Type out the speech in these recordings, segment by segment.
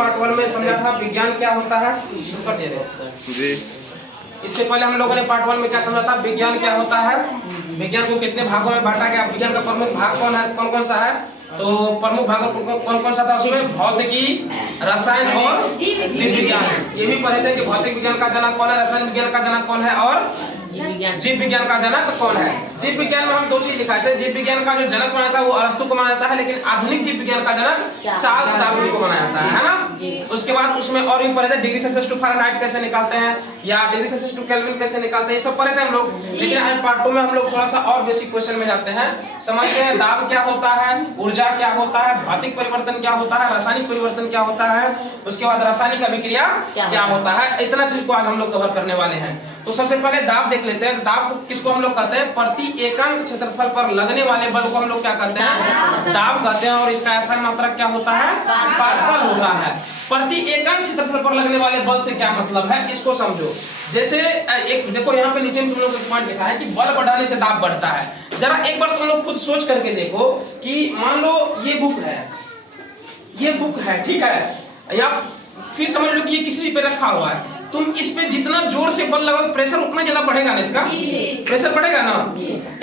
Part 1 में समझा था विज्ञान क्या होता है जी। इससे पहले हम लोगों ने पार्ट 1 में क्या समझा था, विज्ञान क्या होता है, विज्ञान को कितने भागों में बांटा गया, विज्ञान का प्रमुख भाग कौन है, कौन कौन सा है। तो प्रमुख भाग कौन कौन सा था उसमें, भौतिकी, रसायन और जीव विज्ञान। ये भी पढ़े थे कि भौतिक विज्ञान का जनक कौन है, रसायन विज्ञान का जनक कौन है और जीव विज्ञान का जनक कौन है। जीव विज्ञान में हम दो चीज लिखाए थे, जीव विज्ञान का जो जनक माना था वो अरस्तु को माना जाता है, लेकिन आधुनिक जीव विज्ञान का जनक चार्ल्स डार्विन को माना जाता है ना। उसके बाद उसमें और भी पढ़े थे, डिग्री सेल्सियस टू फ़ारेनहाइट कैसे निकालते हैं या डिग्री सेल्सियस टू केल्विन कैसे निकालते हैं, ये सब पढ़े थे हम लोग। लेकिन आज पार्ट 2 में हम लोग थोड़ा सा और बेसिक क्वेश्चन में जाते हैं, समझते हैं दाब क्या होता है, ऊर्जा क्या होता है, भौतिक परिवर्तन क्या होता है, रासायनिक परिवर्तन क्या होता है, उसके बाद रासायनिक अभिक्रिया क्या होता है। इतना चीज को आज हम लोग कवर करने वाले हैं। तो सबसे पहले दाब देख लेते हैं। दाब किसको हम लोग कहते हैं, प्रति एकांक क्षेत्रफल पर लगने वाले बल को हम लोग क्या कहते हैं, दाब कहते हैं। और इसका ऐसा मात्रक क्या होता है, पास्कल होता है। प्रति एकांक क्षेत्रफल पर लगने वाले बल से क्या मतलब है, इसको समझो। जैसे एक देखो यहाँ पे नीचे में तुम लोग एक पॉइंट लिखा है कि बल बढ़ाने से दाब बढ़ता है। जरा एक बार तुम लोग खुद सोच करके देखो कि मान लो ये बुक है, ये बुक है, ठीक है, या फिर समझ लो कि ये किसी पे रखा हुआ है, तुम इस पे जितना जोर से बल लगाओगे प्रेशर उतना ज्यादा बढ़ेगा ना, इसका प्रेशर बढ़ेगा ना।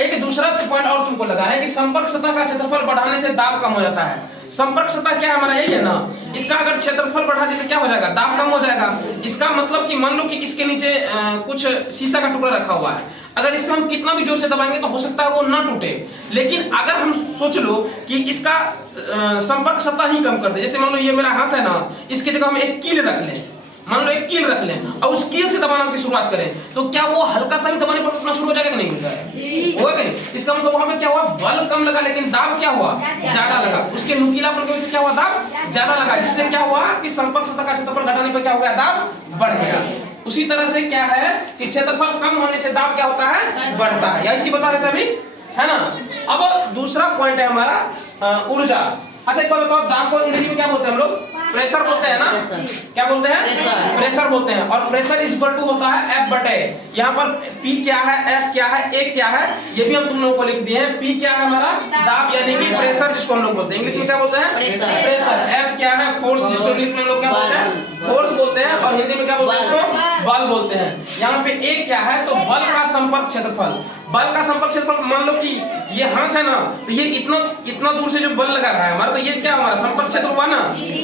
एक दूसरा पॉइंट और तुमको लगा है कि संपर्क सतह का क्षेत्रफल बढ़ाने से दाब कम हो जाता है। संपर्क सतह क्या हमारा यही है ना, इसका अगर क्षेत्रफल बढ़ा दे तो क्या हो जाएगा, दाब कम हो जाएगा। इसका मतलब कि मान लो कि इसके नीचे कुछ शीशा का टुकड़ा रखा हुआ है, अगर इसमें हम कितना भी जोर से दबाएंगे तो हो सकता है वो ना टूटे। लेकिन अगर हम सोच लो कि इसका संपर्क सतह ही कम कर दे, जैसे मान लो ये मेरा हाथ है ना, इसकी जगह हम एक कील रख लें, मान लो एक कील रख लें और उस कील से दबाना की शुरुआत करें, तो क्या वो हल्का सा भी दबाने पर टूटना शुरू हो जाएगा कि नहीं होता है, होगा नहीं। इसका मतलब वहां पे क्या हुआ, बल कम लगा लेकिन दाब क्या हुआ, ज्यादा लगा। उसके नुकीलापन की वजह से क्या हुआ, दाब ज्यादा लगा। इससे क्या हुआ कि संपर्क सतह का क्षेत्रफल घटाने पर क्या हो गया, दाब बढ़ गया। उसी तरह से क्या है कि क्षेत्रफल कम होने से दाब क्या होता है, बढ़ता है। यही चीज बता रहे थे अभी, है ना। अब दूसरा पॉइंट है हमारा ऊर्जा। अच्छा एक बार बताओ, दाब को अंग्रेजी में क्या बोलते हैं हम लोग, प्रेशर बोलते हैं ना, क्या बोलते हैं, प्रेशर बोलते हैं। और प्रेशर इक्वल टू होता है F बटे, यहाँ पर P क्या है, F क्या है, A क्या है, ये भी हम तुम लोगों को लिख दिए हैं। P क्या है हमारा, दाब यानी कि प्रेशर, जिसको हम लोग बोलते हैं, इंग्लिश में क्या बोलते हैं, प्रेशर। F क्या है, फोर्स, जिसको इंग्लिश में हम लोग क्या बोलते हैं, फोर्स बोलते हैं, और हिंदी में क्या बोलते हैं, इसको बल बोलते हैं। यहाँ पे A क्या है, तो बल का संपर्क क्षेत्रफल। बल का संपर्क क्षेत्रफल, मान लो कि ये हाथ है ना, तो ये इतना दूर से जो बल लगा रहा है हमारा, तो ये क्या हमारा संपर्क क्षेत्र हुआ ना।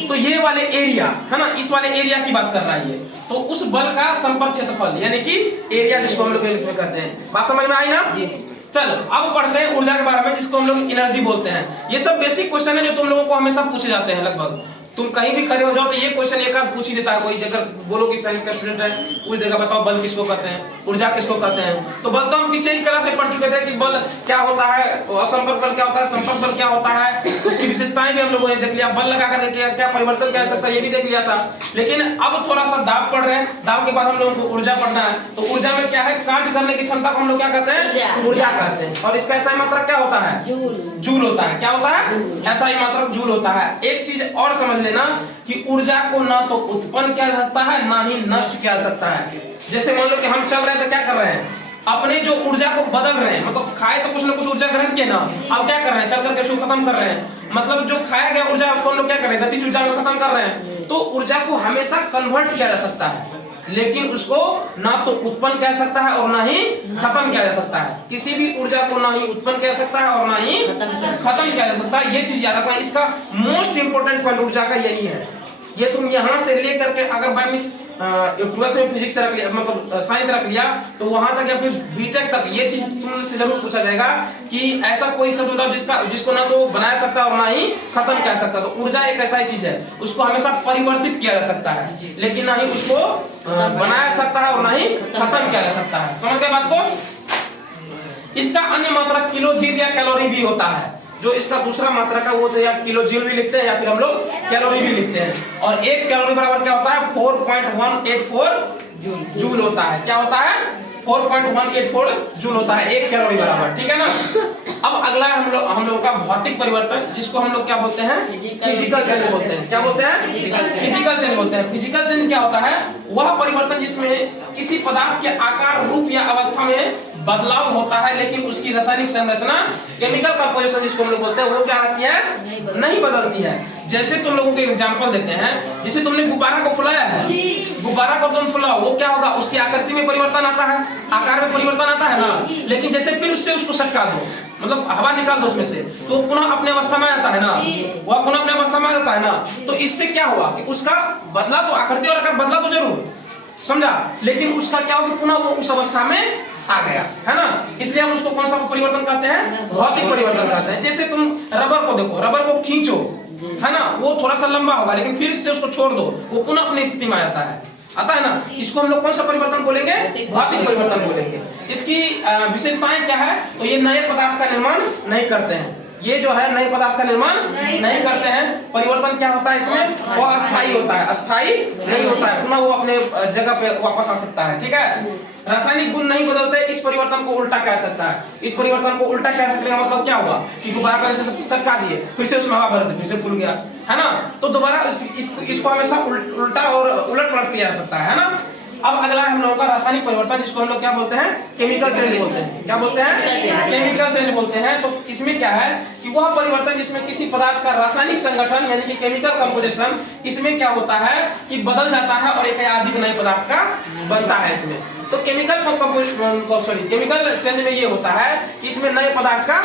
तो ये वाले एरिया है ना, इस वाले एरिया की बात कर रहा है ये, तो उस बल का संपर्क क्षेत्रफल यानी कि एरिया, जिसको हम लोग इंग्लिश में कहते हैं। बात समझ में आई ना। चलो अब पढ़ते हैं ऊर्जा के बारे में, जिसको हम लोग एनर्जी बोलते हैं। ये सब बेसिक क्वेश्चन है जो तुम लोगों को हमेशा पूछे जाते हैं। लगभग तुम कहीं भी खड़े हो जाओ तो ये क्वेश्चन एक आध पूछ ही देता है कोई। अगर बोलो कि साइंस का स्टूडेंट है, पूछ देगा बताओ बल किसको कहते हैं, ऊर्जा किसको कहते हैं। तो बल तो हम पीछे ही क्लास में पढ़ चुके थे कि बल क्या होता है, असंपर्क बल क्या होता है, संपर्क बल क्या होता है, उसकी विशेषताएं भी हम लोगों ने देख लिया। बल लगा कर क्या परिवर्तन क्या सकता है ये भी देख लिया था। लेकिन अब थोड़ा सा दाब पढ़ रहे हैं, दाब के बाद हम लोगों को ऊर्जा पढ़ना है। तो ऊर्जा में क्या है, कार्य करने की क्षमता को हम लोग क्या कहते हैं, ऊर्जा कहते हैं। और इसका SI मात्रक क्या होता है, जूल होता है। क्या होता है, SI मात्रक जूल होता है। एक चीज और समझ लेना कि ऊर्जा को ना तो उत्पन्न किया जा सकता है ना ही नष्ट किया जा सकता है। जैसे मान लो कि हम चल रहे हैं तो क्या कर रहे हैं, अपने जो ऊर्जा को बदल रहे हैं, मतलब खाए तो कुछ ना कुछ ऊर्जा ग्रहण किए ना, अब क्या कर रहे हैं, चल करके उसको खत्म कर रहे हैं। मतलब जो खाया गया ऊर्जा उसको हम लोग क्या कर रहे हैं, गतिज ऊर्जा में खत्म कर रहे हैं। तो ऊर्जा को हमेशा कन्वर्ट किया जा सकता है, लेकिन उसको ना तो उत्पन्न किया जा सकता है और ना ही खत्म किया जा सकता है। किसी भी ऊर्जा को ना ही उत्पन्न किया जा सकता है और ना ही खत्म किया जा सकता है। ये चीज याद रखना, इसका मोस्ट इंपोर्टेंट पॉइंट ऊर्जा का यही है। ये तुम यहाँ से ले करके अगर बाय मिस 12th में फिजिक्स रख लिया, मतलब साइंस रख लिया, तो वहां तक या फिर बीटेक तक ये चीज तुमसे जरूर पूछा जाएगा कि ऐसा कोई शब्द बताओ जिसको ना तो बनाया सकता और ना ही खत्म किया सकता। तो ऊर्जा एक ऐसा चीज है, उसको हमेशा परिवर्तित किया जा सकता है, लेकिन ना ही उसको बनाया सकता है और ना ही खत्म किया जा सकता है। समझ गए बात को। इसका अन्य मात्रक किलो जूल या कैलोरी भी होता है। जो इसका दूसरा मात्रक है वो तो या किलो जूल भी लिखते हैं या फिर हम लोग कैलोरी भी लिखते हैं। और एक कैलोरी बराबर क्या होता है, 4.184 जूल होता है। क्या होता है, 4.184 जूल होता है एक कैलोरी बराबर, ठीक है ना। अब अगला हम लोग का भौतिक परिवर्तन, जिसको हम लोग क्या बोलते हैं, फिजिकल चेंज बोलते हैं। क्या बोलते हैं, फिजिकल चेंज बोलते हैं। फिजिकल चेंज क्या होता है, वह परिवर्तन जिसमें किसी पदार्थ के आकार, रूप या अवस्था में बदलाव होता है, लेकिन उसकी रासायनिक संरचना, केमिकल कंपोजिशन जिसको हम लोग बोलते हैं, वो क्या रहती है, नहीं बदलती है। जैसे तुम लोगों को एग्जांपल देते हैं, जैसे तुमने गुब्बारा को फुलाया है, गुब्बारा को तुम फुलाओ, वो क्या होगा, उसकी आकृति में परिवर्तन आता है, आकार में परिवर्तन आता है ना। लेकिन जैसे फिर उससे उसको सटका दो, मतलब हवा निकाल दो उसमें से, तो पुनः अपने अवस्था में आता है ना, वह पुनः अपने अवस्था में आता है ना। तो इससे क्या हुआ कि उसका बदला तो, आकृति और आकार बदला तो जरूर, समझा, लेकिन उसका क्या होगा, पुनः वो उस अवस्था में आ गया, है ना। इसलिए हम उसको कौन सा परिवर्तन कहते हैं, भौतिक परिवर्तन कहते हैं। जैसे तुम रबर को देखो, रबर को खींचो, है ना, वो थोड़ा सा लंबा होगा, लेकिन फिर से उसको छोड़ दो, वो पुनः अपनी स्थिति में आता है ना। इसको हम लोग कौन सा परिवर्तन बोलेंगे, भौतिक परिवर्तन बोलेंगे। इसकी विशेषताएं क्या है, तो ये नए पदार्थ का निर्माण नहीं करते हैं, ये जो है नए पदार्थ का निर्माण नहीं करते हैं। परिवर्तन क्या होता है इसमें, वो अस्थायी होता है, अस्थायी नहीं होता है, पुनः वो अपने जगह पे वापस आ सकता है, ठीक है। रासायनिक गुण नहीं बदलते, इस परिवर्तन को उल्टा कह सकता है। इस परिवर्तन को उल्टा कह सकने का मतलब क्या हुआ कि गुब्बारा को ऐसे सटका दिए, फिर से उसमें हवा भर दी, फिर से फूल गया, है ना। तो दोबारा इसको हमेशा उल्टा और उलट पलट किया जा सकता है ना। अब अगला हम लोगों का रासायनिक परिवर्तन, जिसको हम लोग क्या बोलते हैं, केमिकल चेंज बोलते हैं। क्या बोलते हैं, केमिकल चेंज बोलते हैं। तो इसमें क्या है कि वह परिवर्तन जिसमें किसी पदार्थ का रासायनिक संगठन यानी कि केमिकल कंपोजिशन, इसमें क्या होता है कि बदल जाता है और एक या अधिक नए पदार्थ का बनता है इसमें। तो केमिकल चेंज में ये होता है कि इसमें नए पदार्थ का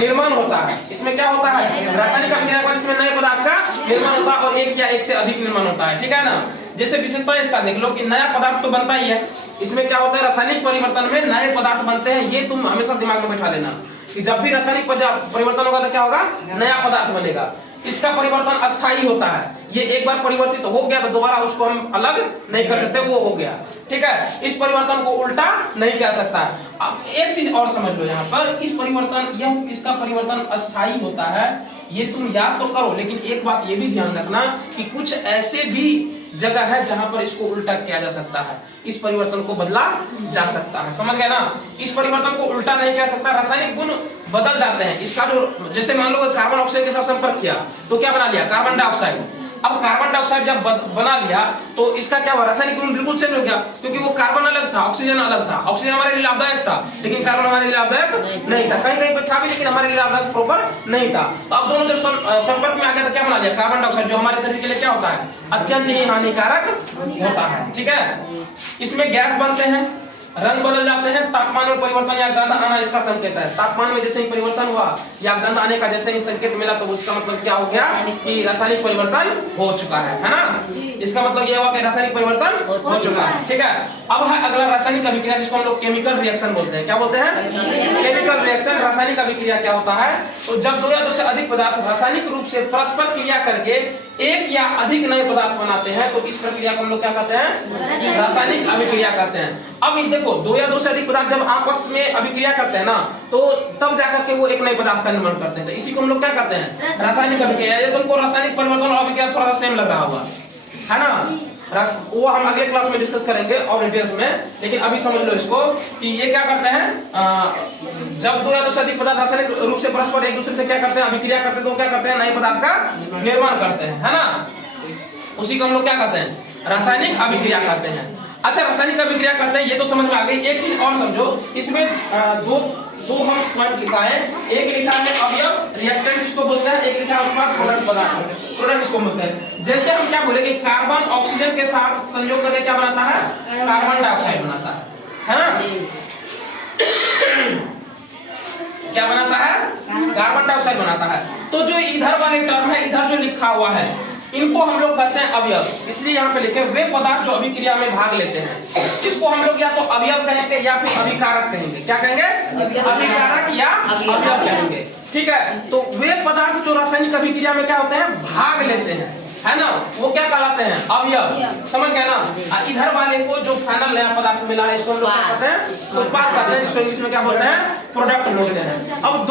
निर्माण होता है। इसमें क्या होता है, रासायनिक अभिक्रिया पर इसमें नए पदार्थ का निर्माण होता है और एक या एक से अधिक निर्माण होता है, ठीक है ना। जैसे विशेषता इसका देख लो कि नया पदार्थ तो बनता ही है, इसमें क्या होता है, रासायनिक परिवर्तन में नए पदार्थ बनते हैं। ये तुम हमेशा दिमाग में बैठा लेना कि जब भी रासायनिक परिवर्तन होगा तो क्या होगा, नया पदार्थ बनेगा। इसका परिवर्तन अस्थायी होता है, ये एक बार परिवर्तित तो हो गया तो दोबारा उसको हम अलग नहीं कर सकते, वो हो गया, ठीक है। इस परिवर्तन को उल्टा नहीं कह सकता। अब एक चीज और समझ लो यहाँ पर, इस परिवर्तन इसका परिवर्तन अस्थायी होता है, ये तुम याद तो करो, लेकिन एक बात ये भी ध्यान रखना कि कुछ ऐसे भी जगह है जहां पर इसको उल्टा किया जा सकता है, इस परिवर्तन को बदला जा सकता है, समझ गए ना। इस परिवर्तन को उल्टा नहीं कह सकता, रासायनिक गुण बदल जाते हैं। इसका जो, जैसे मान लो कार्बन ऑक्सीजन के साथ संपर्क किया तो क्या बना लिया, कार्बन डाइऑक्साइड। अब कार्बन डाइऑक्साइड जब बना लिया तो इसका क्या हुआ, रासायनिक गुण बिल्कुल चेंज हो गया, क्योंकि वो कार्बन अलग था, ऑक्सीजन अलग था। ऑक्सीजन हमारे लिए लाभदायक था, लेकिन कार्बन हमारे लिए लाभदायक नहीं था। कहीं कहीं पे था भी, लेकिन हमारे लिए लाभदायक प्रॉपर नहीं था। तो अब दोनों जब संपर्क में आ गया तो क्या बना लिया, कार्बन डाइऑक्साइड, जो हमारे शरीर के लिए क्या होता है, अत्यंत ही हानिकारक होता है, ठीक है। इसमें गैस बनते हैं, रंग बदल जाते हैं, तापमान में परिवर्तन या गंध आना इसका संकेत है। तापमान में जैसे ही परिवर्तन हुआ या गंध आने का जैसे ही संकेत मिला तो उसका मतलब क्या हो गया कि रासायनिक परिवर्तन हो चुका है ना। इसका मतलब ये हुआ कि रासायनिक परिवर्तन हो चुका है, ठीक है। अब है अगला रासायनिक अभिक्रिया, जिसको हम लोग केमिकल रिएक्शन बोलते हैं। क्या बोलते हैं, केमिकल रिएक्शन। रासायनिक अभिक्रिया क्या होता है, तो जब दो या दो से अधिक पदार्थ रासायनिक रूप से परस्पर क्रिया करके एक या अधिक नए पदार्थ बनाते हैं तो इस प्रक्रिया को हम लोग क्या कहते हैं, रासायनिक अभिक्रिया कहते हैं। अब ये देखो, दो या दो से अधिक पदार्थ जब आपस में अभिक्रिया करते हैं ना, तो तब जाकर के वो एक नए पदार्थ का निर्माण करते हैं, तो इसी को हम लोग क्या कहते हैं, रासायनिक अभिक्रिया। ये तुमको रासायनिक परिवर्तन और अभिक्रिया थोड़ा सा सेम लग रहा होगा, है ना। वो हम अगले क्लास में डिस्कस करेंगे और डिटेल्स में, लेकिन अभी समझ लो इसको कि ये क्या करते हैं, जब दो या दो से अधिक पदार्थ रासायनिक रूप से परस्पर एक दूसरे से क्या करते हैं, अभिक्रिया करते हैं, तो क्या करते हैं, नए पदार्थ का निर्माण करते हैं, है ना। उसी को हम लोग क्या कहते हैं, रासायनिक अभिक्रिया करते हैं। अच्छा, रासायनिक अभिक्रिया करते हैं, ये तो समझ में आ गई। एक चीज और समझो, इसमें दो हम पॉइंट लिखा है। एक लिखा है अवयव, रिएक्टेंट जिसको बोलते हैं, एक लिखा है उत्पाद, प्रोडक्ट पदार्थ, प्रोडक्ट जिसको बोलते हैं। जैसे हम क्या बोलेंगे, कार्बन ऑक्सीजन के साथ संयोग करके क्या बनाता है, कार्बन डाइऑक्साइड बनाता है ना। क्या बनाता है, कार्बन डाइऑक्साइड बनाता है। तो जो इधर वाले टर्म है, इधर जो लिखा हुआ है, इनको हम लोग कहते हैं अवयव। इसलिए यहाँ पे लिखे वे पदार्थ जो अभिक्रिया में भाग लेते हैं, इसको हम लोग या तो अवयव कहेंगे या फिर अभिकारक कहेंगे। क्या कहेंगे, अभिकारक या अवयव कहेंगे, ठीक है। तो वे पदार्थ जो रासायनिक अभिक्रिया में क्या होते हैं, भाग लेते हैं, है ना, वो क्या कहलाते हैं, अवयव। समझ गए ना। इधर वाले को जो फाइनल नया पदार्थ मिला है, इसको हम लोग क्या कहते हैं, उत्पाद कहते हैं, जिसको इंग्लिश में क्या बोलते हैं, प्रोडक्ट बोलते हैं। अब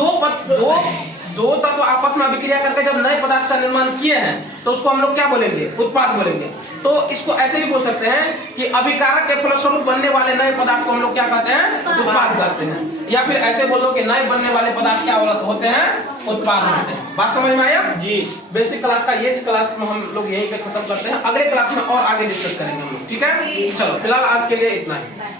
दो तत्व आपस में अभिक्रिया करके जब नए पदार्थ का निर्माण किए हैं तो उसको हम लोग क्या बोलेंगे, उत्पाद बोलेंगे। तो इसको ऐसे भी बोल सकते हैं कि अभिकारक के फलस्वरूप बनने वाले नए पदार्थ को हम लोग क्या कहते हैं, उत्पाद कहते हैं। या फिर ऐसे बोल दो कि नए बनने वाले पदार्थ क्या होते हैं, उत्पाद होते हैं। बात समझ में आया जी। बेसिक क्लास का ये क्लास में हम लोग यहीं पे खत्म करते हैं, अगले क्लास में और आगे डिस्कस करेंगे हम लोग, ठीक है। चलो फिलहाल आज के लिए इतना ही।